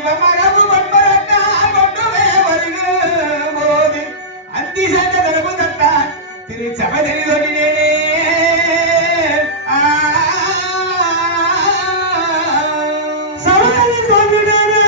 இவ மரபு பண்பரட்டா கொண்டுவே வருகும் போது அந்தி சேர்ந்த தரப்பு தட்டா திரு சபதரி தொழிலே சபதரி தொழிலே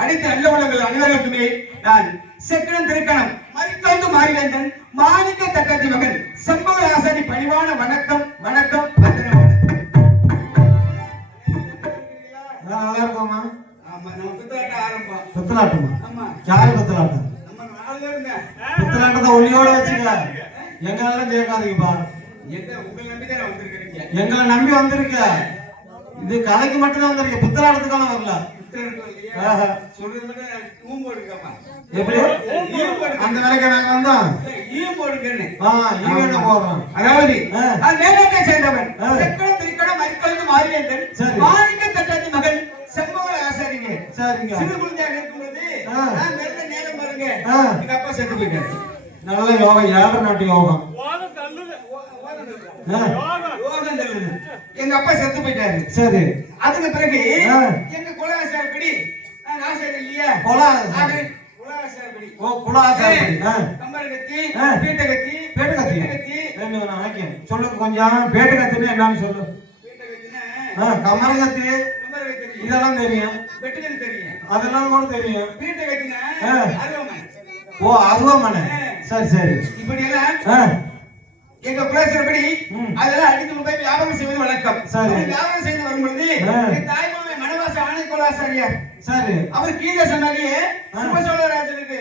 அனைத்து நல்ல உள்ளங்கள் அனைவருக்குமே நான் செக்கனம் திருக்கணம் மறித்தோந்து மாறிவேந்தன் மாணிக்க தட்டத்தி மகன் சம்பவ ஆசாரி பணிவான வணக்கம் வணக்கம். நல்லா இருக்கோமா? ஆமா, நம்ம குத்தலாட்டம் ஆரம்பம். குத்தலாட்டமா? ஆமா. யாரு குத்தலாட்டம்? நம்ம 4 பேருங்க. குத்தலாட்டத்தை ஒளியோட வச்சுக்க. எங்களெல்லாம் கேட்காதீங்கப்பா. உங்களை நம்பி தான் வந்திருக்கீங்க. எங்களை நம்பி வந்திருக்க. இது கலைக்கு மட்டும் தான் வந்திருக்க. புத்தலாட்டத்துக்கான வரல. அந்த வேலைக்கு நாங்க வந்தோம். போடுறோம். அதாவது மேலாட்டை சேர்ந்தவன் மாணிக்க தட்டாதி மகன் சம்பவ ஆசாரிங்க. சரிங்க. சிறு குழந்தையாக இருக்கும்போது நேரம் பாருங்க எங்க அப்பா செத்து போயிட்டாரு. நல்ல யோகம், ஏழரை நாட்டு யோகம். எங்க அப்பா செத்து போயிட்டாரு. சரி. அதுக்கு பிறகு எங்க குலாசாரப்படி ஆசாரி இல்லையா, குலாசாரப்படி கம்பரகத்தி பீட்டகத்தி பேட்டகத்தி சொல்லுங்க கொஞ்சம். பேட்டகத்தின்னு என்னன்னு சொல்லு. கமரகத்தி இதெல்லாம் தெரியும். வெட்டுகத்தி தெரியும். அதெல்லாம் கூட தெரியும். பீட்டகத்தினா அருவமனை. ஓ, அருவமனை. சரி சரி. இப்படி எல்லாம் எங்க குலாசாரப்படி அதெல்லாம் அடித்து போய் வியாபாரம் செய்வது வழக்கம். வியாபாரம் செய்து வரும்பொழுது தாய்மாமை மனவாச ஆணை குலாசாரியார் சரி அவர் கீழே சொன்னாலே சுபசோழராஜனுக்கு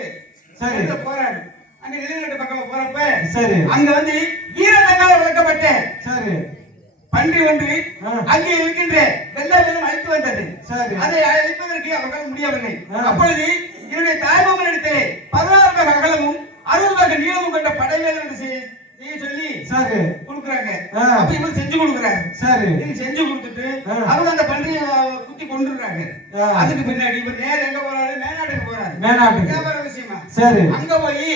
சரி போறாரு. அங்க நிலநாட்டு பக்கம் போறப்ப சரி அங்க வந்து வீரதங்கால வளர்க்கப்பட்ட சரி பன்றி ஒன்று அங்கே இருக்கின்ற வெள்ளை வெள்ளம் அழித்து வந்தது. சரி. அதை அழிப்பதற்கு அவர்கள் முடியவில்லை. அப்பொழுது என்னுடைய தாய்மாமன் இடத்திலே 16 வகை அகலமும் 60 வகை நீளமும் கொண்ட படைவேல் என்று செய்ய சொல்லி சரி கொடுக்குறாங்க. அப்ப இவங்க செஞ்சு கொடுக்குறாங்க. சரி. செஞ்சு கொடுத்துட்டு அவங்க அந்த பன்றியை குத்தி கொண்டுறாங்க. அதுக்கு பின்னாடி இவர் நேர எங்க போறாரு? மேனாட்டுக்கு போறாரு. மேனாட்டுக்கு வியாபார விஷயமா. சரி. அங்க போய்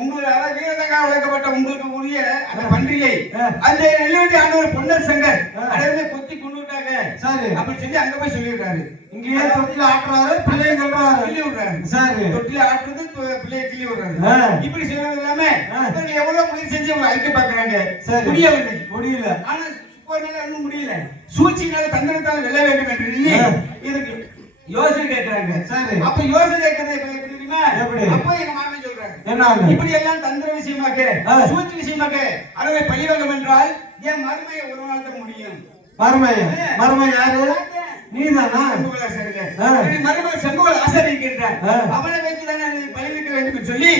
உங்களுக்கு அதாவது வீரதங்கால் வளர்க்கப்பட்ட உங்களுக்கு உரிய அந்த பன்றியை அந்த நெல்லுவண்டி ஆண்டவர் பொன்னர் சங்கர் அடைந்து கொத்தி கொண்டுட்டாங்க. சரி. அப்படி சொல்லி அங்க போய் சொல்லிடுறாரு. இங்கேயே தொட்டில ஆட்டுறாரு, பிள்ளையை சொல்றாரு, கிள்ளி விடுறாரு. சரி. தொட்டில ஆட்டுறது, பிள்ளையை கிள்ளி விடுறாரு. இப்படி செய்யறது இல்லாம இவங்க எவ்வளவு முயற்சி செஞ்சு அவங்க அழிக்க பாக்குறாங்க. முடியவில்லை. முடியல. ஆனா போறதுனால இன்னும் முடியல. சூழ்ச்சியினால தந்திரத்தால வெல்ல வேண்டும் என்று எண்ணி இதுக்கு யோசனை கேட்கிறாங்க. சரி. அப்ப யோசனை கேட்கறது எப்படி தெரியுமா? அப்ப எங்க மாமன் சொல்றாங்க, என்ன இப்படி எல்லாம் தந்திர விஷயமாக சூழ்ச்சி விஷயமாக அளவை பழிவகம் என்றால் என் மருமையை ஒரு நாள் தான் முடியும். மருமைய? மருமை யாரு? நீதானா? செம்புகோல் ஆசாரி மருமகள் செம்புகோல் ஆசாரி இருக்கின்றார். அவனை வைத்துதான் பழிவிக்க வேண்டும் என்று சொல்லி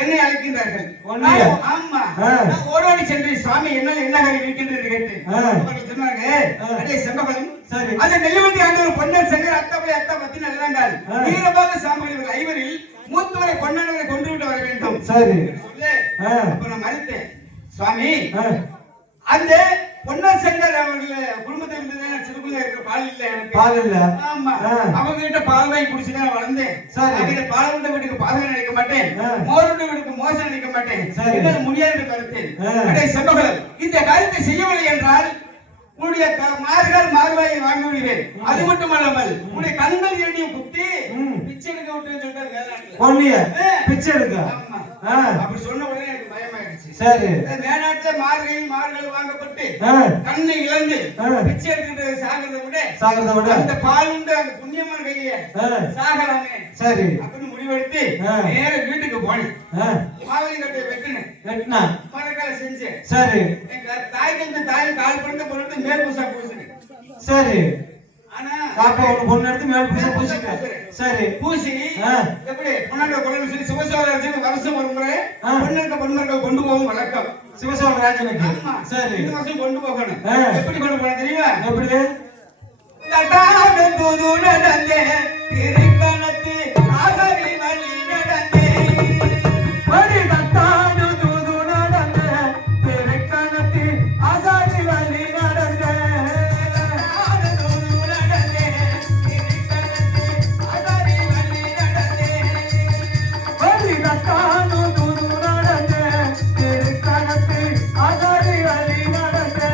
என்னை அழைக்கின்றார்கள். ஆமா, நான் ஓடோடி சென்று சுவாமி என்ன காரியம் இருக்கின்றது கேட்டேன். அவர்கள் சொன்னாங்க, அடே செம்பகலம், அந்த நெல்லுவண்டி ஆண்டவர் பொன்னர் சங்கர் அத்தப்படி அத்தா பத்தி நல்லதாண்டால் வீரபாக சாம்பல் ஐவரில் மூத்தவரை பொன்னவரை கொண்டு விட்டு வர வேண்டும். சரி சொல்லு. அப்ப நான் மறுத்தேன். சுவாமி, அந்த பொன்னர் சங்கர் அவர்கள் குடும்பத்தில் இருந்தது சிறுகுள்ள இருக்கிற பால் இல்ல, எனக்கு பால் இல்ல. ஆமா, அவங்க கிட்ட பால் வாங்கி குடிச்சுதான் வளர்ந்தேன். சரி, பால் உண்ட வீட்டுக்கு பாதகம் நினைக்க மாட்டேன், மோர் உண்ட வீட்டுக்கு மோசம் நினைக்க மாட்டேன். என்னால் முடியாது மறுத்தேன். அடே செம்பகல், இந்த காரியத்தை செய்யவில்லை என்றால் உன்னுடைய மார்வாயை வாங்கி விடுவேன். அது மட்டுமல்லாமல் உன்னுடைய கண்கள் இரண்டையும் குத்தி பிச்சை எடுக்க விட்டு சொல்லிட்டு பிச்சை எடுக்க. அப்படி சொன்ன உடனே எனக்கு பயமாயிடுச்சு. சரி, மேலாட்டுல மார்கள் வாங்கப்பட்டு கண்ணை இழந்து பிச்சை எடுத்துட்டு சாகிறத விட அந்த பால் உண்டு அந்த புண்ணியமான கையில சாகலாமே. சரி, அப்படின்னு முடிவெடுத்து நேர வீட்டுக்கு போனேன். மாவலி கட்டை வெட்டினா மரக்கால செஞ்சேன். சரி, தாய் கால் பண்ண பொருட்டு மேல் பூசா பூசுனேன். சரி, ஆனா காப்பா ஒரு பொண்ணு எடுத்து மேல் பூசா பூசிட்டேன். சரி, பூசி எப்படி பொண்ணாங்க கொள்ளு சொல்லி சிவசோழராஜன் வருஷம் ஒரு முறை பொண்ணுக்கு கொண்டு போகும் வழக்கம் சிவசோழராஜனுக்கு. சரி, இந்த வருஷம் கொண்டு போகணும். எப்படி கொண்டு போன தெரியுமா? எப்படி? தட்டாடு தூது நடந்தே திருக்கணத்து ஆகரி வழி நடந்தே வழி தட்டாடு தூது நடந்தே திருக்கணத்து ஆகரி வழி நடந்தே தட்டாடு தூது நடந்தே திருக்கணத்து ஆகரி வழி நடந்தே வழி தட்டாடு தூது நடந்தே திருக்கணத்து ஆகரி வழி நடந்தே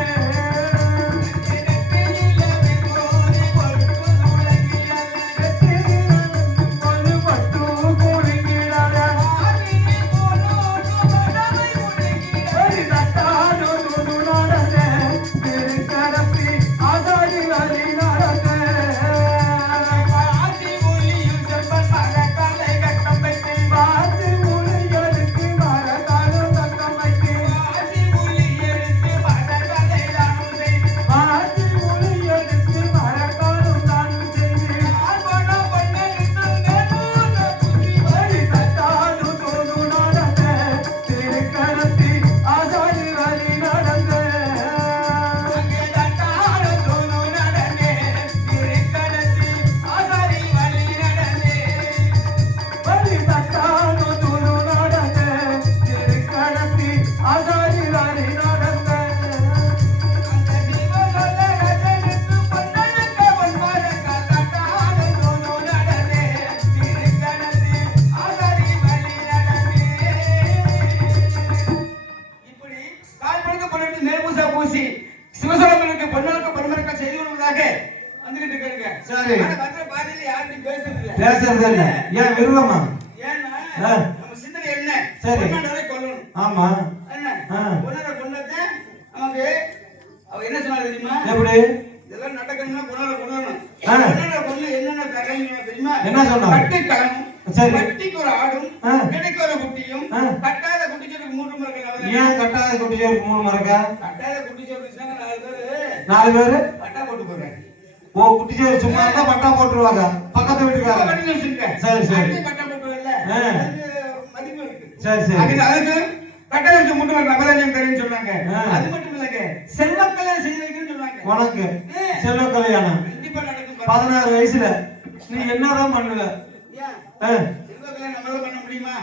சிவசோழனுக்கு பொன்னலுக்கு பொன்மரக்க செய்து கொள்வதாக வந்துகிட்டு இருக்காங்க. சரி, ஆனா பாதியில யாரும் பேசுறது இல்ல. ஏன் விரும்பமா? ஏன்னா நம்ம சிந்தனை என்ன? சரி, பொன்னலை கொல்லணும். ஆமா, என்ன பொன்னலை கொன்னத அவங்க அவ என்ன சொன்னாங்க தெரியுமா? எப்படி இதெல்லாம் நடக்கணும்னா பொன்னலை கொல்லணும். பொன்னலை கொல்ல என்னென்ன தரணும் தெரியுமா? என்ன சொன்னாங்க? கட்டி கலமும், சரி, கட்டிக்கு ஒரு ஆடும், கிடைக்கு ஒரு குட்டியும், கட்டாத குட்டிச்சோருக்கு 3 மரக்க. ஏன் கட்டாத குட்டிச்சோருக்கு 3 மரக்க? கட்டாத குட்டிச்சோருக்கு 4 பேரு பட்டா போட்டு போறாங்க. ஓ, குட்டிச்சோரு சும்மா இருந்தா பட்டா போட்டுருவாங்க பக்கத்து வீட்டுக்காரங்க. சரி சரி, பட்டா போட்டுறல மதிப்பு இருக்கு. சரி சரி, அதுக்கு கட்டாதக்கு முட்டு நபராஜன் தெரியும் சொன்னாங்க. அது மட்டும் இல்லங்க, செல்வ கல்யாணம் செய்து வைக்கணும்னு சொன்னாங்க. உனக்கு செல்வ கல்யாணம் கண்டிப்பா நடக்கும். 16 வயசுல நீ என்னதான் பண்ணுவ? ஏன் செல்வ கல்யாணம் நம்மளால பண்ண முடியுமா?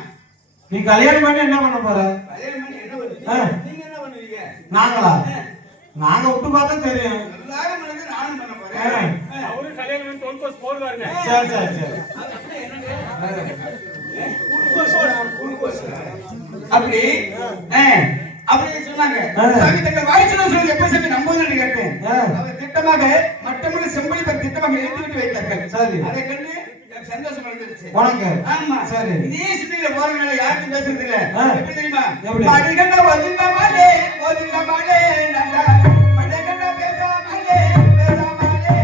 நீ கல்யாணம் பண்ணி என்ன பண்ண போற? கல்யாணம் பண்ணி என்ன பண்ணுவீங்க? நீங்க என்ன பண்ணுவீங்க? நாங்களா? நாங்க விட்டு பார்த்தா தெரியும். எல்லாரும் பண்ணது நானும் பண்ண போறேன். அவரு கல்யாணம் பண்ணி டோல்கோஸ் போடுவாருங்க. சரி சரி சரி, அப்படி அப்படி சொன்னாங்க. சாமி தங்கள் வாய்ச்சல சொல்லி எப்ப சொல்லி நம்புவதுன்னு கேட்டேன். அவர் திட்டமாக மட்டமல்ல செம்பளி பர் திட்டமாக எழுதி விட்டு வைத்தார்கள். சரி, அதை கண்டு சந்தோஷம் அடைஞ்சிருச்சு உனக்கு. ஆமா, சரி, இதே சிட்டில போறவங்க யாருக்கும் பேசுறது இல்ல. எப்படி தெரியுமா? படிக்கண்ட ஒதுங்கமாலே ஒதுங்கமாலே நல்லா படிக்கண்ட பேசாமலே பேசாமலே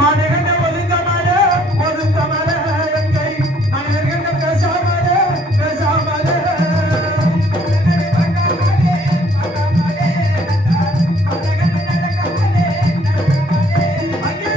மாடகண்ட ஒதுங்கமாலே ஒதுங்கமாலே எங்கை மனிதர்கண்ட பேசாமலே பேசாமலே பகமலே பகமலே நடக்கமலே நடக்கமலே அங்கே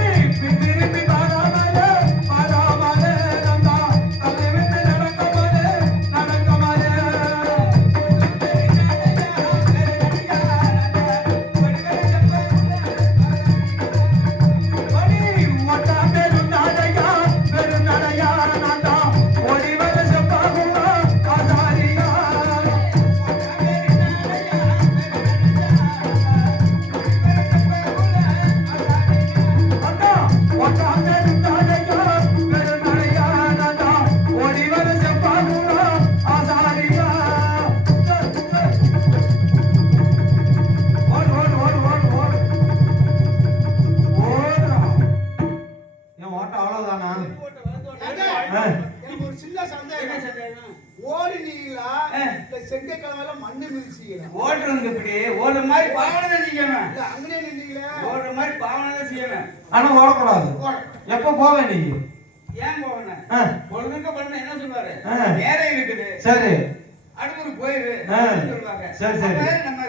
பாவனை தான் செய்யணும். ஓடுற மாதிரி பாவனை தான் செய்யணும். ஆனா ஓடக்கூடாது. எப்ப போவே நீ? ஏன் போகணும்? பொழுதுக்கு பண்ண என்ன சொல்லுவாரு? நேரம் இருக்குது. சரி. அடுத்து போயிரு சொல்லுவாங்க. சரி சரி. நம்ம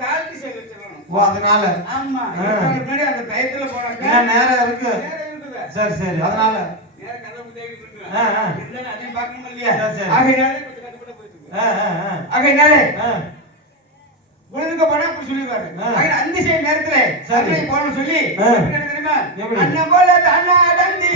தாழ்த்தி சொல்லி வச்சிடணும். ஓ அதனால. ஆமா. முன்னாடி அந்த டயத்துல போறாங்க. நேரம் இருக்கு. நேரம் இருக்குது. சரி சரி. அதனால நேரம் கதை தேடிட்டு இருக்கு. இருந்தாலும் அதையும் பார்க்கணும் இல்லையா? சரி. ஆகையினாலே கொஞ்சம் கட்டுப்பட போயிட்டு இருக்கு. ஆகையினாலே பொழுதுக்கு போனா அப்படி சொல்லிடுவாரு. அந்த சைடு நேரத்துல சரி போகணும்னு சொல்லி என்ன தெரியுமா? அண்ணன் போல தானா அடந்தி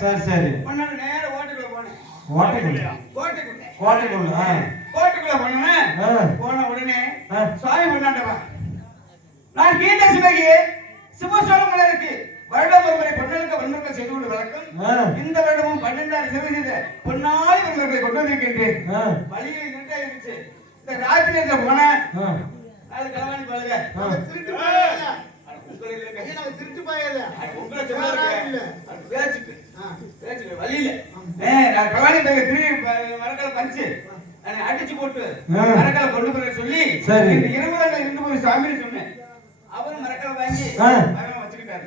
சரி சரி. நேர ஓட்டுக்குள்ள போனேன். ஓட்டுக்குள்ள போன உடனே சுவாமி பண்ணாண்டவா நான் கீழ சிவகி சிவசோழமலை இருக்கு. வருடம் ஒரு முறை பொன்னலுக்கு வன்மக்கள் செய்து கொண்டு வழக்கம். இந்த வருடமும் 12 சிவ செய்த பொன்னாய் வன்மக்களை கொண்டு வந்திருக்கின்றேன். வழியில இருட்டா இருந்துச்சு. இந்த ராத்திரி போன அது களவாணி பாருங்க திருட்டு திருட்டு பாயாத உங்களை வழியில நான் களவாணி பேக திருடி மரக்கால பறிச்சு அடிச்சு போட்டு மரக்கால கொண்டு போற சொல்லி 20 இருந்து போய் சாமின்னு சொன்னேன். அவரும் மரக்கால வாங்கி மரக்கால வச்சுக்கிட்டாரு.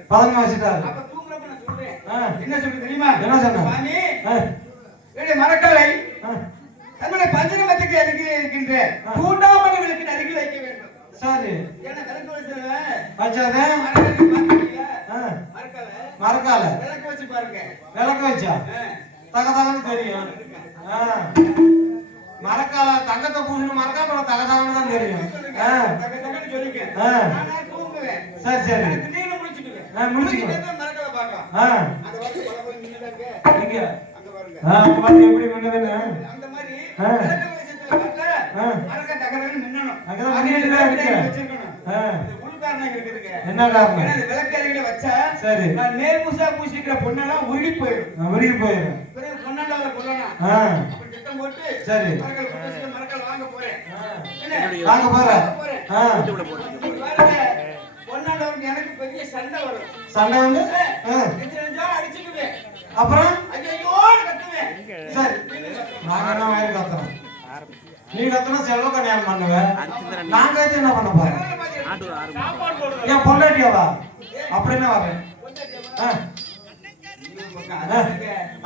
அப்ப தூங்குறப்ப நான் சொல்றேன் என்ன சொல்லு தெரியுமா? என்ன சொன்ன? சாமி என்னுடைய மரக்காலை தன்னுடைய பஞ்சகமத்துக்கு அருகே இருக்கின்ற தூண்டாமணிகளுக்கு அருகில் வைக்க வேண்டும். சரி. ஏன்னா விளக்கு வச்சிருவேன் வச்சாதே மரக்கால விளக்கு வச்சு பாருங்க. விளக்கு வச்சா தகதாகன்னு தெரியும். மரக்கால தங்கத்தை பூசணும் மரக்கால தகதாகன்னு தான் தெரியும். சரி சரி. மரக்கால பாக்கலாம் எப்படி மின்னதுன்னு அந்த மாதிரி மரக்க தகதாகன்னு மின்னணும். என்ன காரணம்? விளக்கு அருகில வச்சா சரி நான் நேர்முசா பூசிக்கிற பொண்ணெல்லாம் உருகி போயிடும். பொண்ணாண்டாவ கொல்லலாம். அப்ப திட்டம் போட்டு சரி மரக்கால் வாங்க போறேன். வாங்க போறேன். பொண்ணாண்டவருக்கு எனக்கு பெரிய சண்டை வரும். சண்டை வந்து அடிச்சுக்குவேன். அப்புறம் ஐயோ கத்துவேன். சரி நாங்க என்ன மாதிரி கத்துறோம்? நீ கத்துனா செலவு கல்யாணம் பண்ணுவேன். நாங்க என்ன பண்ண போறோம்? ஏன் பொண்டாட்டியாவா? அப்படின்னா வரேன்.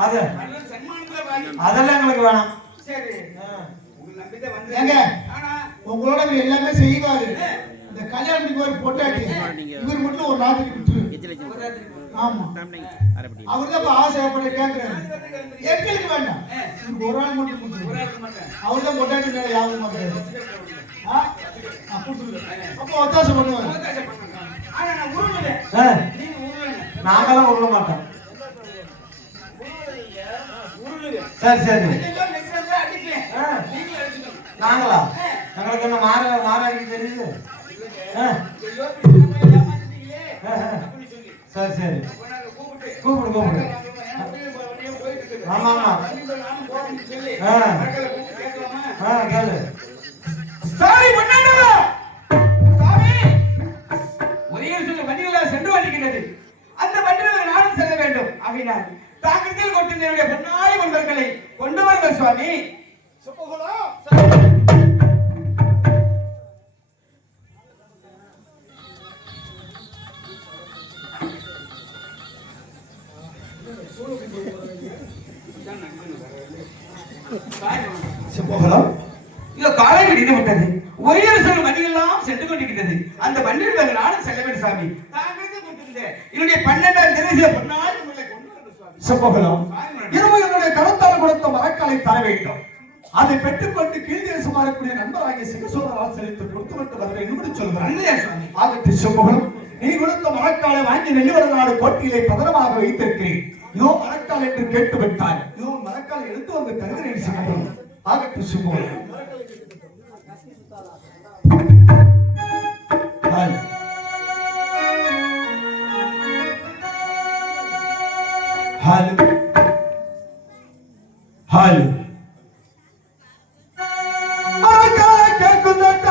அது அதெல்லாம் எங்களுக்கு வேணாம். உங்களோட எல்லாமே செய்வாரு. இந்த கல்யாணத்துக்கு ஒரு பொண்டாட்டி இவர் மட்டும் ஒரு நாட்டுக்கு விட்டுரு. ஆமா அவர்தான் ஆசைப்பட கேட்கிறாரு. எங்களுக்கு வேண்டாம் ஒரு ஆள் மட்டும் அவர்தான் பொண்டாட்டி மேல யாவும் மாட்டாரு. அப்போ ஒத்தாசை பண்ணுவாங்க. நாங்கெல்லாம் உருள மாட்டோம். சரி சரி. நாங்களா எங்களுக்கு என்ன மாறாடி தெரியுது. சரி சரி கூப்பிடு. ஆமா ஆமா கேளு. சாமி பண்ணாண்டவா சாமி ஒரே சொல்ல வண்டிகளா சென்று வண்டிக்கிறது. அந்த வண்டியில் நானும் செல்ல வேண்டும். ஆகையினால் தாக்கத்தில் கொண்டிருந்த பொன்னாய் வந்தவர்களை கொண்டு வருங்கள் சுவாமி. காலை விடிந்து விட்டது. ஒரே சொல் வண்டியெல்லாம் சென்று கொண்டிருக்கிறது. அந்த வண்டியில் நானும் செல்ல வேண்டும் சாமி. என்னுடைய 12ஆம் தேதி பொன்னாய் கொண்டு வருங்கள் சுவாமி. செப்பகலம் இரவு என்னுடைய கருத்தால் கொடுத்த மரக்காலை தர வேண்டும். அதை பெற்றுக்கொண்டு கீழ்தேசம் வரக்கூடிய நண்பராகிய சிவசோழ வாசலித்து கொடுத்துவிட்டு வருகிறேன் என்று சொல்கிறார். ஆகட்டு சிவமுகனும் நீ கொடுத்த மரக்காலை வாங்கி நெல்லிவள நாடு கோட்டியிலே பதனமாக வைத்திருக்கிறேன். இதோ மரக்கால் என்று கேட்டு விட்டால் இதோ மரக்காலை எடுத்து வந்து தருகிறேன் சிவமுகனும். ஆகட்டு சிவமுகனும் ஹால் ஹால் மரக்காலை கேட்குதான்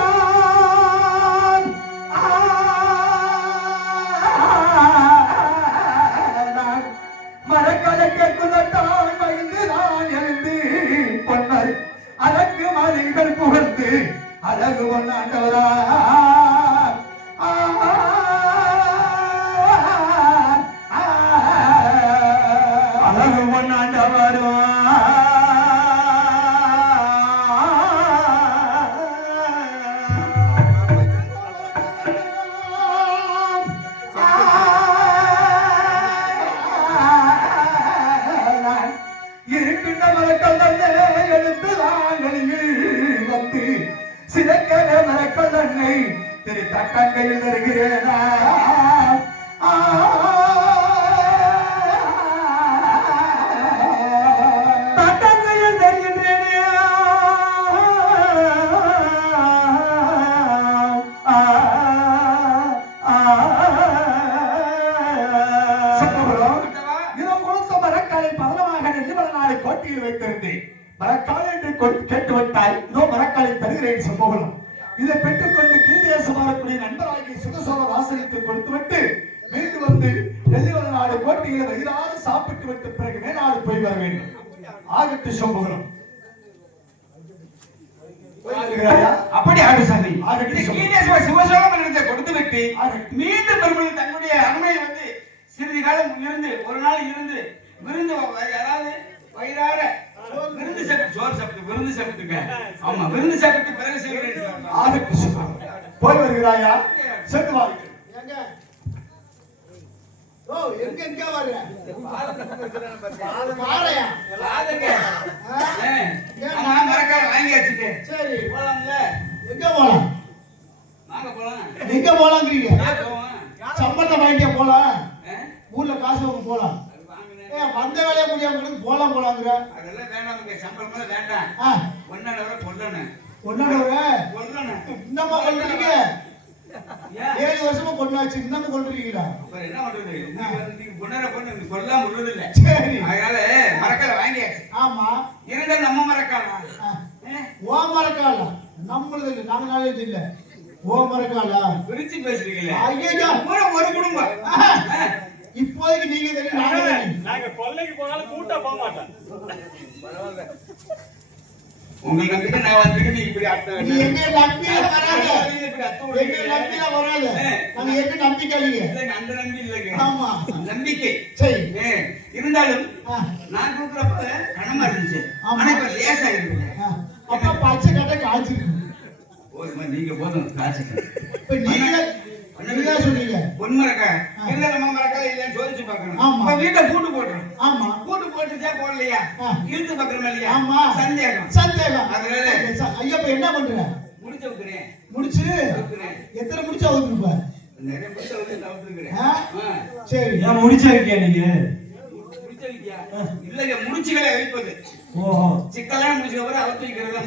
மரக்காலை கேட்குதான் பயந்து நான் எழுந்து பொன்னர் அதற்கு மலைகள் புகழ்ந்து அழகு கொண்டாண்டவரா அழகு கொண்டாண்டவரா இருக்கின்ற மரக்கள் தன்னை எடுத்து நாங்களில் வந்து சிறக்கல மரக்கள் தன்னை திரு தக்கங்கையில் வருகிறேனா தக்கங்கையில் தருகின்றேனே கோட்டியில் வைத்திருந்தேன். மரக்கால் என்று கேட்டுவிட்டாய் இதோ மரக்காலை தருகிறேன் சம்பவம். இதை பெற்றுக்கொண்டு கீழ்தேசம் வரக்கூடிய நண்பராகிய சுகசோழ வாசலுக்கு கொடுத்துவிட்டு மீண்டும் வந்து நெல்லிவள நாடு கோட்டையில் வயிறார சாப்பிட்டு விட்டு பிறகு மேநாடு போய் வர வேண்டும். ஆகட்டு சம்பவம் அப்படி ஆடுசாமி சிவசோழம் கொடுத்து விட்டு மீண்டும் பெருமளவு தன்னுடைய அரண்மனை வந்து சிறிது காலம் இருந்து ஒரு நாள் இருந்து விருந்து அதாவது வயிறார விருந்து சாப்பிட்டு சோறு சாப்பிட்டு விருந்து சாப்பிட்டுங்க. ஆமா விருந்து சாப்பிட்டு பிறகு செய்கிறேன். ஆகட்டு சம்பவம் போய் வருகிறாயா சென்று வாருங்கள். ஓ எங்க எங்க வர்ற பாறையா பாருங்க ஆமா மரக்கால் வாங்கி வச்சிட்டு சரி போலாம்ல. எங்க போலாம் வாங்க போலாம். எங்க போலாம்ங்கறீங்க போவோம். சம்பளம் வாங்கிக்க போலாம். ஊர்ல காசு வாங்க போலாம். வந்த வேலைய முடியாம போலாம் போலாங்கற அதெல்லாம் வேண்டாம்ங்க. சம்பளம் வேண்டாம். ஒன்னடவரை கொல்லணும். ஒன்னடவரை கொல்லணும். இன்னமா கொல்றீங்க 7 வருஷமா கொண்டாச்சு இன்னமும் கொல்றீங்களா? அப்புறம் என்ன பண்றது? நீங்க பொண்ணரை பொண்ணு கொல்லாம விடுறது இல்ல. சரி அதனால மரக்கால வாங்கியாச்சு. ஆமா இருந்தா நம்ம மரக்கால ஓ மரக்கால நம்மளது இல்ல நாங்க நாலேஜ் இல்ல. ஓ மரக்கால பிரிச்சு பேசுறீங்களே. ஐயா ஒரு குடும்பம். இப்போதைக்கு நீங்க தெரியும் நாங்க கொல்லைக்கு போனாலும் கூட்டா போக மாட்டோம். உங்களை நம்பிக்கை நான் வந்துட்டு நீ இப்படி நீ எங்க நம்பிக்கை வராத. எங்க நம்பிக்கை வராத. நாங்க எங்க நம்பிக்கை இல்லைங்க. அந்த நம்பிக்கை இல்லைங்க. ஆமா நம்பிக்கை. சரி இருந்தாலும் நான் கொடுக்குறப்ப கனமா இருந்துச்சு. ஆனா இப்ப லேசா இருக்குது. அப்ப பச்சை கட்ட காய்ச்சிருக்கு. ஓ நீங்க போதும் காய்ச்சிருக்கு. இப்ப நீங்க சொன்னீங்க பொன்மரக்கா இல்ல நம்ம மரக்கா இல்லன்னு சோதிச்சு பார்க்கணும். ஆமா வீட்டை பூட்டு போடுறோம். ஆமா பூட்டு போட்டுச்சா போடலையா இழுத்து பார்க்கறோம் இல்லையா? ஆமா சந்தேகம். அதனால ஐயா இப்ப என்ன பண்ற? முடிச்சு வைக்கிறேன். முடிச்சு எத்தனை முடிச்சா ஊத்துறப்ப? நிறைய முடிச்சு வந்து ஊத்துறேன். சரி ஏன் முடிச்ச வைக்கியா நீங்க? முடிச்சு வைக்கியா இல்லங்க முடிச்சுகளை வைப்பது. ஓஹோ சிக்கலான முடிச்சு வர அவத்து வைக்கிறது.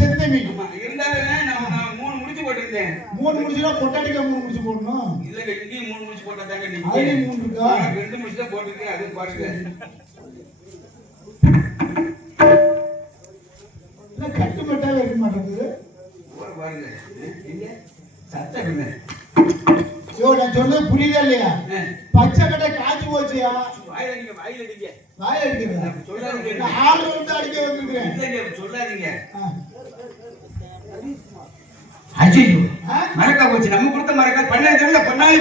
செத்தமி இருந்தாலும் நான் 3 முடிச்சு போட்டுருந்தேன். 3 முடிச்சுனா பொட்டாட்டிக்கா 3 முடிச்சு போடணும். இல்லங்க இங்கேயும் 3 முடிச்சு போட்டா தாங்க நீங்க. அதுல 3 இருக்கா? 2 முடிச்சு தான் போட்டுருக்கேன். அது பாருங்க. இல்ல கட்டுமட்டாவே இருக்க மாட்டேங்குது. பாருங்க இங்க சத்தம் என்ன? யோ நான் சொன்னது புரியல இல்லையா? பச்சை கட்டை காய்ச்சி போச்சியா? வாயில அடிங்க. வாய் அடிக்கிறதா? சொல்லாதீங்க. நான் ஆர்டர் வந்து அடிக்க வந்திருக்கேன். இல்லங்க சொல்லாதீங்க. அஜியோ மரக்கா போச்சு. நம்ம கொடுத்த மரக்கா பண்ணாதீங்க. பண்ணாதே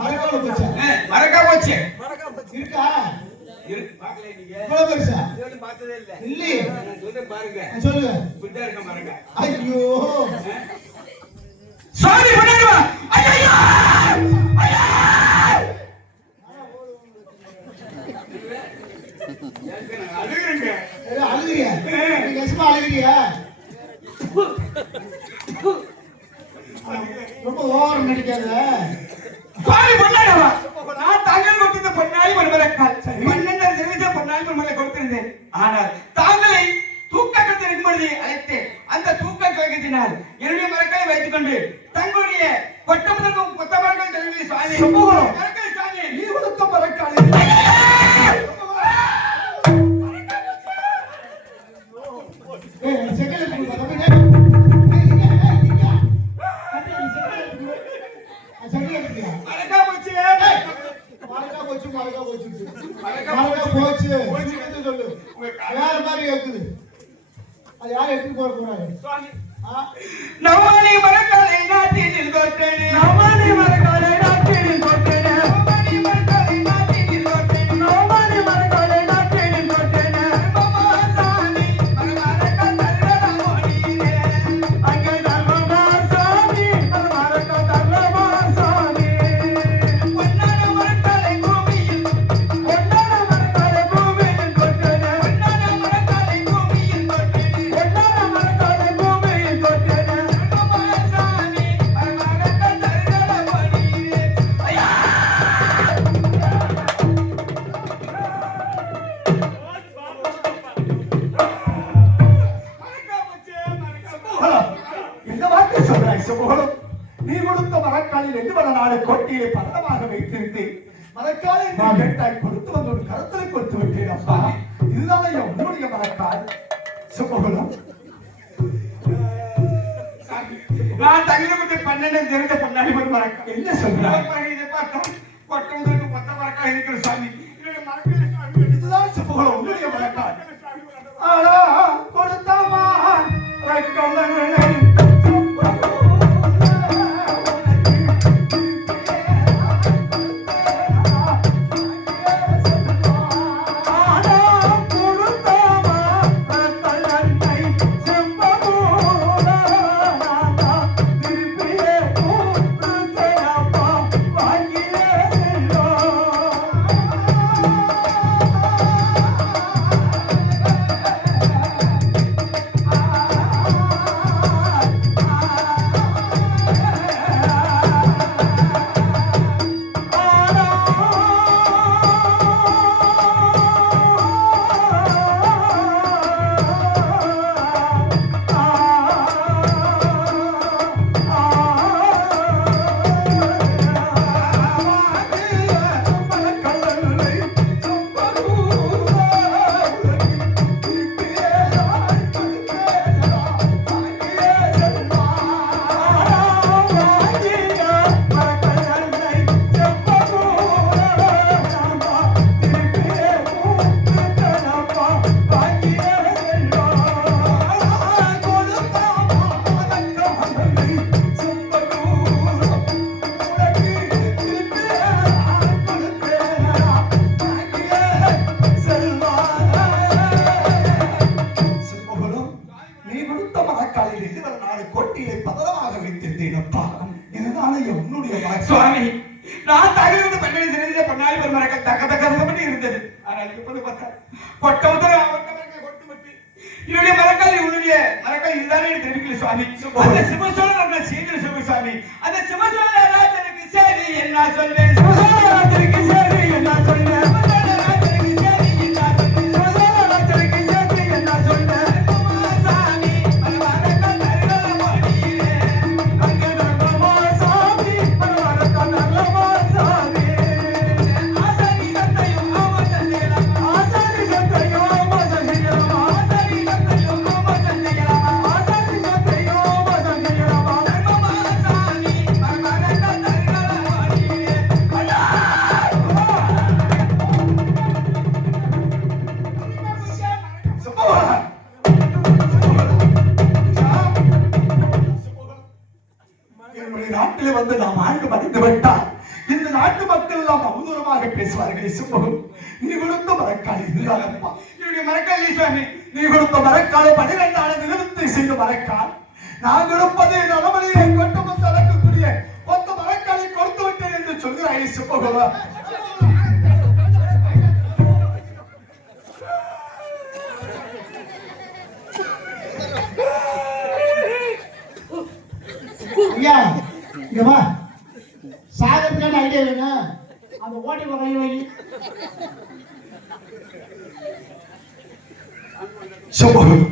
மரக்கா போச்சா? மரக்கா போச்சு. இருக்கா? இருக்கு பார்க்கல நீங்க. இவ்வளவு பெருசா? இதெல்லாம் பார்த்ததே இல்ல. இல்லையே. நான் சொல்றேன் பாருங்க. சொல்லுங்க. பிட்டா இருக்க மரக்கா. ஐயோ சாரி பண்ணாதீங்க. ஐயோ ஐயோ அழுகுறீங்க. ஏதோ அழுகுறியா? நீ நெசமா அழுகுறியா? ரொம்ப ஓவரம் நடிக்காத. சுவாமி பொன்னாடவா, நான் தாங்கள் கொடுத்த பொன்னாடி மறுமலக்கால் 12 தெரிவித்த பொன்னாடி மறுமலை கொடுத்திருந்தேன். ஆனால் தாங்களை தூக்க கட்டிருக்கும் பொழுது அழைத்தேன். அந்த தூக்க கழகத்தினால் என்னுடைய மரக்களை வைத்துக் கொண்டு தங்களுடைய கொட்டமுதற்கும் கொத்த மரக்கள் தெரிவித்த சுவாமி மரக்களை சுவாமி நீ கொடுத்த மரக்காலை ஏய் செகல புடி தம்பி டேய். செகல புடியா. மரக்கா போச்சு. மரக்கா போச்சு. மரக்கா போச்சு. போச்சுன்னு சொல்லு. வேற மாதிரி இருக்குது. அது யார் எடுத்து போறாங்க? சுவாமி ஆ? நவானி மரக்காலை நாட்டினில் தோற்றேனே. நவானி மரக்காலை நாட்டினில் தோற்றேனே. நவானி மரக்காலை நாட்டினில் தோற்றேனே. நவானி மரக்காலை நாட்டினில் தோற்றேனே. தர்மமாசாமி மரக்காலை தர்மமாசாமி அங்கே தர்மமாசாமி மரக்காலை தர்மமாசாமி பொன்னான மரக்காலை பூமியில் பொன்னான மரக்காலை பூமியில் தோற்றேனே. பொன்னான மரக்காலை பூமியில் தோற்றேனே. பொன்னான மரக்காலை பூமியில் தோற்றேனே. தர்மமாசாமி மரக்காலை தர்மமாசாமி ஐயா மரக்கா போச்சு. மரக்கா இந்த வார்த்தை சொல்றாய் சுபோகம். நீ கொடுத்த மரக்காலில் எது வர நாளை கோட்டையை பதமாக வைத்திருந்து மரக்காலை நீ கேட்டாய் கொடுத்து வந்து ஒரு கருத்தலை கொடுத்து விட்டேன் அப்பா. இதுதான் உன்னுடைய மரக்கால் சுபோகம். நான் தங்கிட்ட 12 தெரிந்த பொன்னாடி மரக்கா என்ன சொல்றாய்? கொட்டமுதற்கு கொத்த மரக்கா இருக்கிற சுவாமி என்னுடைய மரக்கலை சுவாமி இதுதான் சுபோகம் உன்னுடைய மரக்கால். ஆனா கொடுத்தமா ரக்கங்களை சுவாமி நான் தகுதி பண்ணி தெரிஞ்ச பொன்னாடி ஒரு மரக்கல் தக்க இருந்தது. ஆனால் இப்போது பார்த்தா கொட்டமுதல் அவர்கள் கொட்டு விட்டு என்னுடைய மரக்கல் உன்னுடைய மரக்கல் இதுதானே தெரிவிக்கல சுவாமி. அந்த சிவசோழன் சீக்கிர சிவசாமி அந்த சிவசோழ ராஜனுக்கு சரி என்ன சொல்வேன். சிவசோழ ராஜனுக்கு சரி என்ன சொல்வேன். நாட்டில் வந்து நாம் ஆண்டு மறைந்து விட்டால் இந்த நாட்டு மக்கள் எல்லாம் அவதூறமாக பேசுவார்கள். சுபகம் நீ கொடுத்த மரக்கால் இதுதானப்பா. என்னுடைய மரக்கல் சுவாமி நீ கொடுத்த மரக்கால் 12 நிறுவனத்தை செய்த மரக்கால். நான் கொடுப்பது நலமணியை கொட்டமும் தலக்கக்கூடிய மொத்த மரக்காலை கொடுத்து விட்டேன் என்று சொல்கிறாய் சுபகம். ஐயா இங்க வா சாகத்துக்கான ஐடியா வேணும் அந்த ஓட்டி கை வை சுபகம்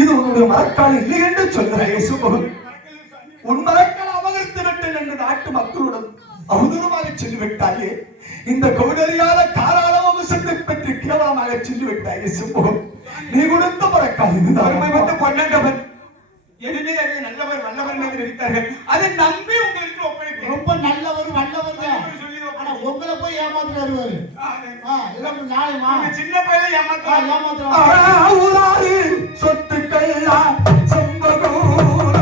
இது உன்னுடைய மரக்கால் இல்லை என்று சொல்கிறாயே சுபகம் உன் மரக்கால் அபகரித்து விட்டேன் என்று நாட்டு மக்களுடன் அவதூறமாக சொல்லிவிட்டாயே இந்த கவுடரியால காலால வம்சத்தை பற்றி கேவலமாக சொல்லிவிட்டாயே சுபகம் நீ கொடுத்த மரக்கால் இதுதான் வந்து கொண்டாண்டவன் எதுவுமே நல்லவர் வல்லவர் என்று நினைத்தார்கள் அதை நம்பி உங்களுக்கு ஒப்படைப்பேன் ரொம்ப நல்லவர் வல்லவர் தான் ஆனா உங்களை போய் ஏமாத்து வருவாரு எல்லாம் நியாயமா சின்ன பையன் ஏமாத்துறான் ஊராறு சொத்துக்கள் சம்பகூரம்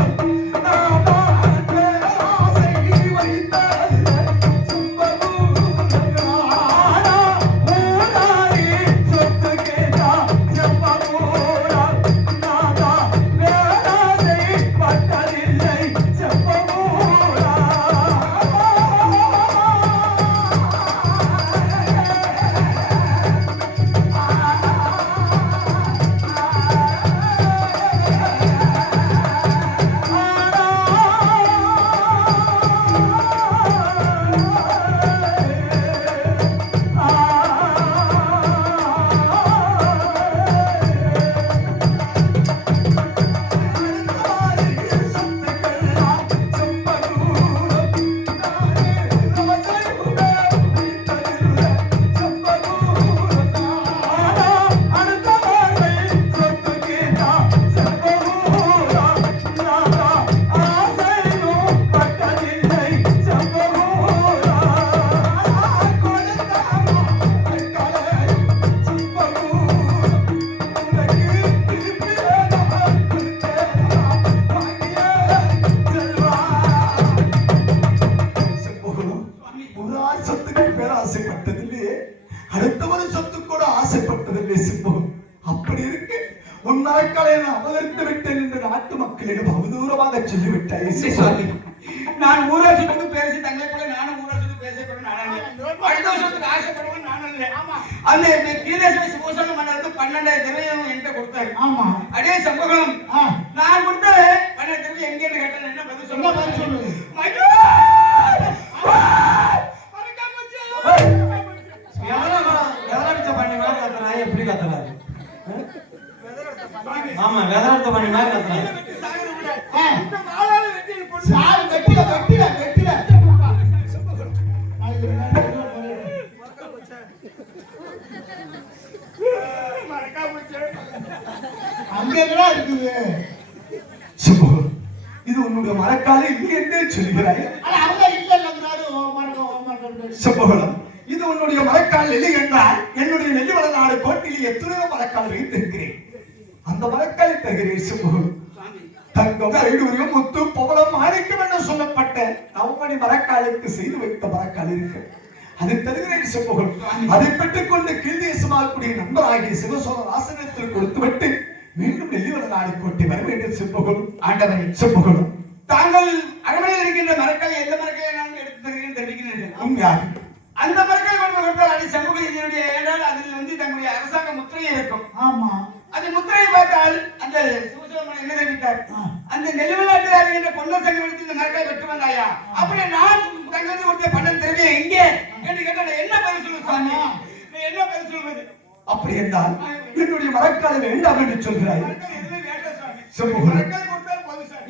அடுத்தவன் சொத்து கூட ஆசைப்பட்டதில்லை சிம்பகம் அப்படி இருக்கு உன் மரக்காலை அபகரித்து விட்டேன் என்று நாட்டு மக்களிடம் அவதூறமாக சொல்லிவிட்டாய் சுவாமி நான் ஊராட்சிக்கு பேசி தங்கை கூட நானும் ஊராட்சிக்கு பேசப்படும் நானே அடுத்த வருஷத்துக்கு ஆசைப்படுவேன் நானே அந்த கீழேஸ்வரி சிவசோக மன்னருக்கு 12,000 திரவியம் என்கிட்ட கொடுத்தாரு ஆமா அடே சம்பகம் நான் கொடுத்த 12,000 திரவியம் எங்க கேட்டேன் என்ன பதில் சொல்லு ஐயோ எப்படி கத்துறாரு ஆமா வெதரத்த பண்ணி மாதிரி கத்துறாரு சார் வெட்டில வெட்டில வெட்டில அங்கேடா இருக்குது சுபகம் இது உன்னுடைய மரக்காலை இல்லை என்றே சொல்கிறாய் ஆனா அவங்க இல்ல இல்லங்கறாரு சுபகம் இது உன்னுடைய மரக்கால் இல்லை என்றால் என்னுடைய நெல்லிவள நாடு கோட்டிலே எத்தனையோ மரக்கால் வைத்திருக்கிறேன் அந்த மரக்காலை தருகிறேன் சுபகம் தங்கம் வைடூரியம் முத்து பவளம் மாணிக்கம் என்று சொல்லப்பட்ட நவமணி மரக்காலுக்கு செய்து வைத்த மரக்கால் இருக்கு அதை தருகிறேன் சுபகம் அதை பெற்றுக்கொண்டு கீழ்தேசமாகக்கூடிய நண்பராகிய சிவசோழர் ஆசனத்தில் கொடுத்துவிட்டு மீண்டும் நெல்லிவள நாடு கோட்டை வர வேண்டும் சுபகம் ஆண்டவரை சுபகம் தாங்கள் அரண்மனையில் இருக்கின்ற மரக்கால் எந்த மரக்காலை நான் எடுத்து தருகிறேன் தெரிவிக்கிறேன் உண்மையாக அந்த மரக்கால் கொண்டு கொடுத்தால் அது சமூக இதனுடைய ஏனால் அதில் வந்து தங்களுடைய அரசாங்க முத்திரையை இருக்கும் ஆமா அந்த முத்திரையை பார்த்தால் அந்த சிவசோமன் என்ன தெரிவித்தார் அந்த நெல்லுவலாட்டில் என்ற பொன்னர் சங்கம் எடுத்து இந்த மரக்கால் வெட்டு வந்தாயா அப்படி நான் தங்களுக்கு கொடுத்த பணம் தெரிவிய எங்கே என்று கேட்டால் என்ன பதில் சொல்லு சுவாமி என்ன பதில் சொல்வது அப்படி என்றால் என்னுடைய மரக்காலை வேண்டாம் என்று சொல்கிறாய்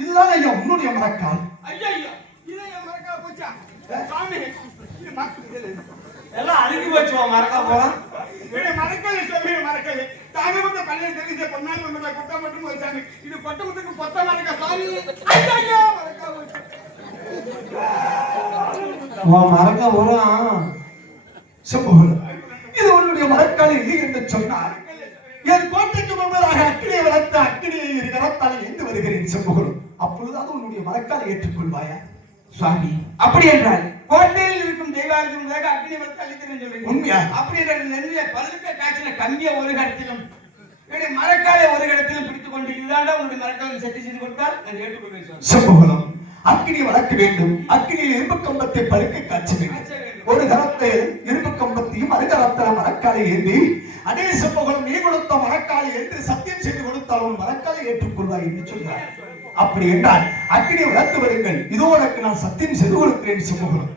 இதுதான் ஐயா உன்னுடைய மரக்கால் ஐயா இதை என் மரக்கால் போச்சா சுவாமி எல்லாம் அழுகி வச்சுவா மறக்கா போலாம் மரக்கால் சொல்லி மரக்கால் தாங்க மட்டும் பள்ளியை தெரிஞ்ச பொன்னாள் கொண்டு கொட்டை மட்டும் போயிட்டாங்க இது கொட்டை முட்டுக்கு கொத்த மரக்கா சுவாமி ஐயா மரக்கால் போச்சு மறக்க போறான் சம்பவம் இது உன்னுடைய மரக்கால் இல்லை என்று சொன்னார் என் கோட்டைக்கு முன்பதாக அக்கினியை வளர்த்த அக்கினியை கரத்தால் எந்த வருகிறேன் சம்பவம் அப்பொழுதாவது உன்னுடைய மரக்கால் ஏற்றுக்கொள்வாயா சுவாமி அப்படி என்றால் கோட்டையில் இருக்கும் தெய்வாலயத்திற்காக அக்னி வளர்த்து அளிக்கிறேன் சொல்றீங்க உண்மையா அப்படி நெல்லிய பழுக்க காய்ச்சின கம்பிய ஒரு இடத்திலும் மரக்காலை ஒரு இடத்திலும் பிடித்துக் கொண்டு இதுதான் உங்களுடைய மரக்காலை செட்டி செய்து கொடுத்தால் நான் ஏற்றுக்கொள்கிறேன் சம்பவம் அக்கினி வளர்க்க வேண்டும் அக்கினியில் இரும்பு கம்பத்தை பழுக்க காய்ச்ச வேண்டும் ஒரு கரத்தில் இரும்பு கம்பத்தையும் மறுகரத்தில் மரக்காலை ஏந்தி அதே சம்பவம் நீ கொடுத்த மரக்காலை ஏற்று சத்தியம் செய்து கொடுத்தால் உன் மரக்காலை ஏற்றுக்கொள்வாய் என்று சொல்கிறார் அப்படி என்றால் அக்கினி வளர்த்து வருங்கள், இதோ உனக்கு நான் சத்தியம் செய்து கொடுக்கிறேன் சமூகம்.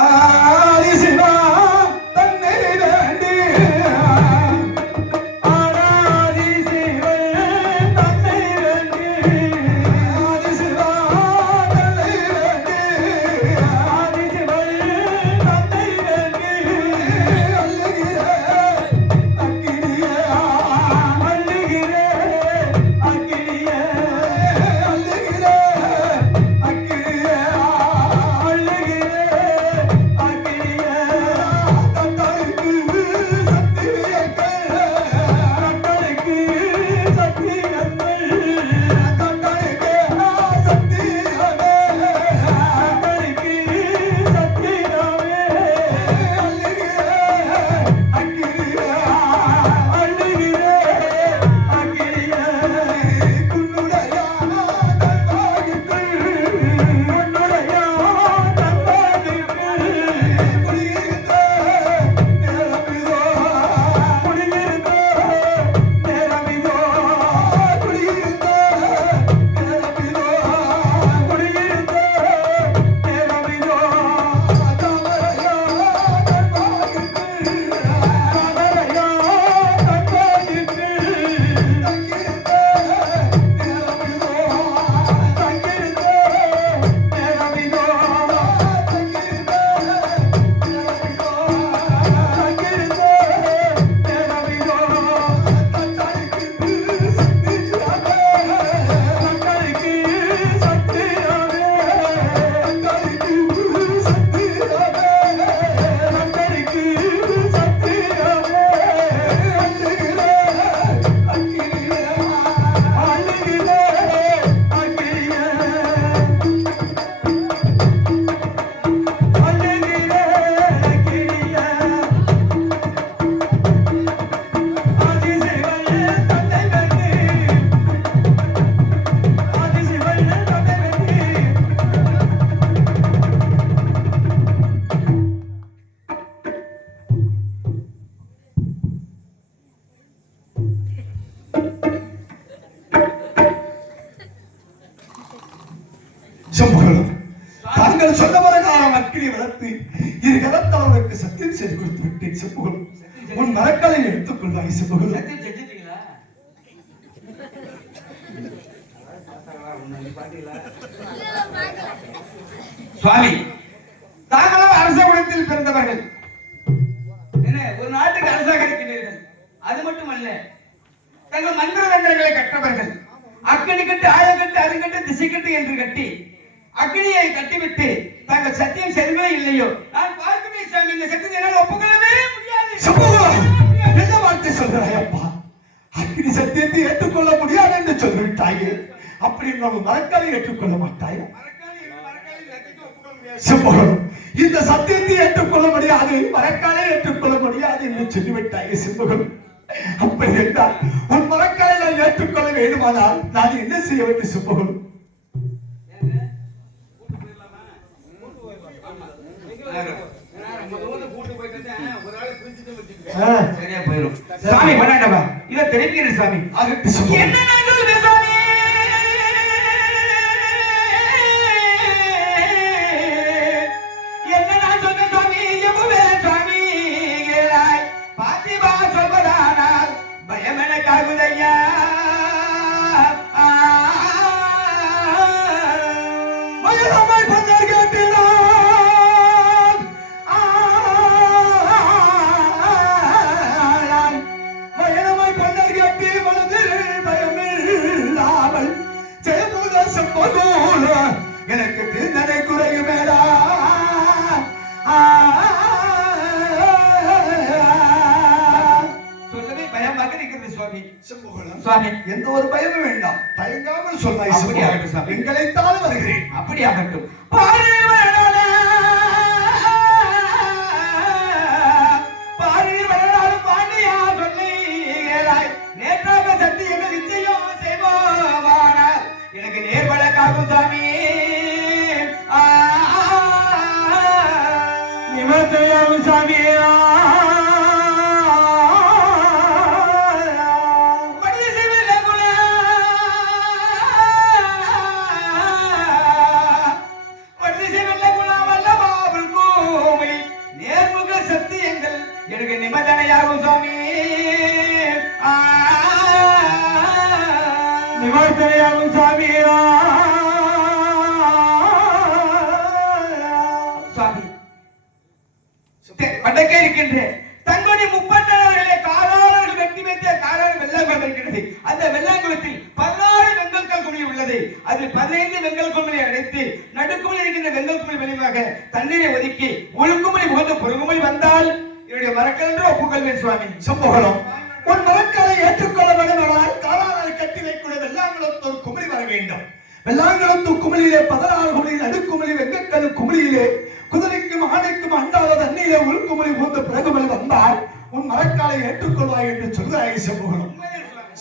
ஆதிசிவா தன்னை வேண்டி தாங்கள் சொன்ன பிரகாரம் அக்கினி வளர்த்து இரு கரத்தவனுக்கு சத்தியம் செய்து கொடுத்து விட்டேன் செப்புகள். உன் மரக்களை எடுத்துக்கொள்வாய் செப்புகள். சுவாமி, தாங்களும் அரச குலத்தில் பிறந்தவர்கள், ஒரு நாட்டுக்கு அரசாக இருக்கின்றீர்கள். அது மட்டுமல்ல, தங்கள் மந்திர தந்திரங்களை கற்றவர்கள். அக்கினி கட்டு, ஆழக்கட்டு, அருங்கட்டு, திசை கட்டு என்று கட்டி அக்கினியை கட்டிவிட்டு தாங்கள் சத்தியம் செய்வதே இல்லையோ? நான் பார்க்கவே சாமி, இந்த சத்தியத்தை என்னால் ஒப்புக்கொள்ளவே முடியாது. என்ன வார்த்தை சொல்றாய் அப்பா? அக்கினி சத்தியத்தை ஏற்றுக்கொள்ள முடியாது என்று சொல்லிவிட்டாயே. அப்படி நம்ம மரக்காலை ஏற்றுக்கொள்ள மாட்டாய்? இந்த சத்தியத்தை ஏற்றுக்கொள்ள முடியாது, மரக்காலை ஏற்றுக்கொள்ள முடியாது என்று சொல்லிவிட்டாயே சிம்பகம். அப்படி என்றால் உன் மரக்காலை நான் ஏற்றுக்கொள்ள வேண்டுமானால் நான் என்ன செய்ய வேண்டும் சிம்பகம்? சரியா போயிடும் சாமி. பண்ணாண்டவா இத தெரிவிக்கிறேன் சாமி. என்ன சொல்லுங்க சாமி? என்ன நான் சொன்ன சாமி? எவ்வளவு சாமி கேளாய் பாத்திபா சொல்வதானால் பயம் எனக்காகுதையா. மயனமாய் பஞ்சர் கேட்டினா எனக்கு தீர்ந்தனை குறையுமேடா. சொல்லவே பயமாக இருக்கிறது சுவாமி. சுவாமி, எந்த ஒரு பயமும் வேண்டாம், தயங்காமல் சொன்னாய். அப்படி ஆகட்டும் சாமி, எங்களைத்தான் வருகிறேன். அப்படி ஆகட்டும். பாண்டியா சொல்லி நேற்றாக சத்தியங்கள் நிச்சயம் செய்வோமானால் எனக்கு நேர் சாமி நிமத்தையாகும் சாமி நேர்முக சத்தியங்கள் எனக்கு நிபந்தனையாகும் சாமி நிமத்தையாகும் சாமி சாமி வடக்கே இருக்கின்றேன் தங்களுடைய முப்பத்தாளர்களை காலாளர்கள் வெட்டி வைத்த காலாளர் வெள்ளங்கள் இருக்கிறது அந்த வெள்ளாங்குளத்தில் 16 வெங்கல் குமிழி உள்ளது அதில் 15 வெங்கல் குமிழி அடைத்து நடுக்குமிழி இருக்கின்ற வெங்கல் குமிழி வெளியாக தண்ணீரை ஒதுக்கி உள்குமிழி புகுந்து பொறுகுமிழி வந்தால் என்னுடைய மரக்கல் என்று ஒப்புக்கொள்வேன் சுவாமி. சம்பவம் உன் மரக்களை ஏற்றுக்கொள்ள வேண்டுமானால் காலாளரை கட்டி வைக்கூடிய வெள்ளாங்குளத்தூர் குமிழி வர வேண்டும். வெள்ளாங்குளத்தூர் குமிழியிலே 16 குமிழி நடுக்குமிழி வெங்கக்கல் குமிழியிலே குதிரைக்கும் ஆணைக்கும் அண்டாத தண்ணீரை உள்குமிழி பூந்த பிறகுமொழி வந்தால் உன் மரக்காலை ஏற்றுக்கொள்வாய் என்று சொல்கிறாய் செம்புகலம்.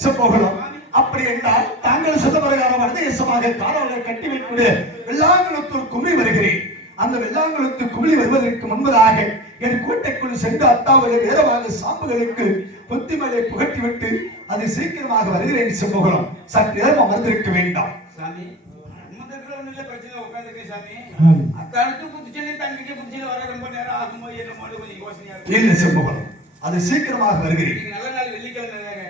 செம்புகலம் அப்படி என்றால் தாங்கள் சொந்த பிரகாரம் வடதேசமாக காலாளரை கட்டி வைக்கூடிய வெள்ளாங்குளத்தூர் குமிழி வருகிறேன். அந்த வெள்ளாங்குளத்தூர் குமிழி வருவதற்கு முன்பதாக என் கூட்டைக்குள் சென்று அத்தாவுடைய வேதமாக சாம்புகளுக்கு புத்திமலை புகட்டிவிட்டு அது சீக்கிரமாக வருகிறேன் செம்புகலம். சற்று நேரம் அமர்ந்திருக்க வேண்டாம் சாமி. பிரச்சனை உட்கார்ந்து சாமி அத்தானுக்கு புத்திச்சலி தங்கிக்கு புத்திச்சலி வர ரொம்ப நேரம் ஆகுமோ என்னமோ கொஞ்சம் யோசனையா இருக்கு. இல்லை செம்புகலம் அது சீக்கிரமாக வருகிறேன். நல்ல நாள் வெள்ளிக்கிழமை தானே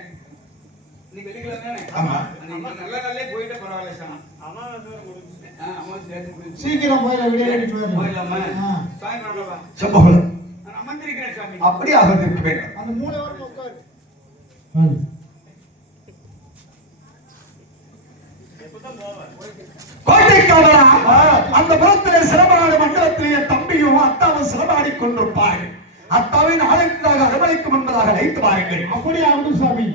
நீ வெள்ளிக்கிழமை தானே ஆமா நல்ல நாளே போயிட்டு பரவாயில்ல சாமி. சீக்கிரம் போயிடலாமா சாமி பண்ணலாமா செம்புகலம் நான் அமர்ந்திருக்கிறேன் சாமி. அப்படி அமர்ந்திருக்க வேண்டும். அந்த 3 வாரம் உட்காரு. கோட்டைக்காவலா அந்த புறத்திலே சிறப்பாடு மண்டலத்திலே என் தம்பியும் அத்தாவும் சிறப்பாடி கொண்டிருப்பார்கள். அத்தாவின் ஆளுக்காக அரவணைக்கு முன்பதாக வைத்து பாருங்கள். அப்படியே ஆகட்டும் சாமி.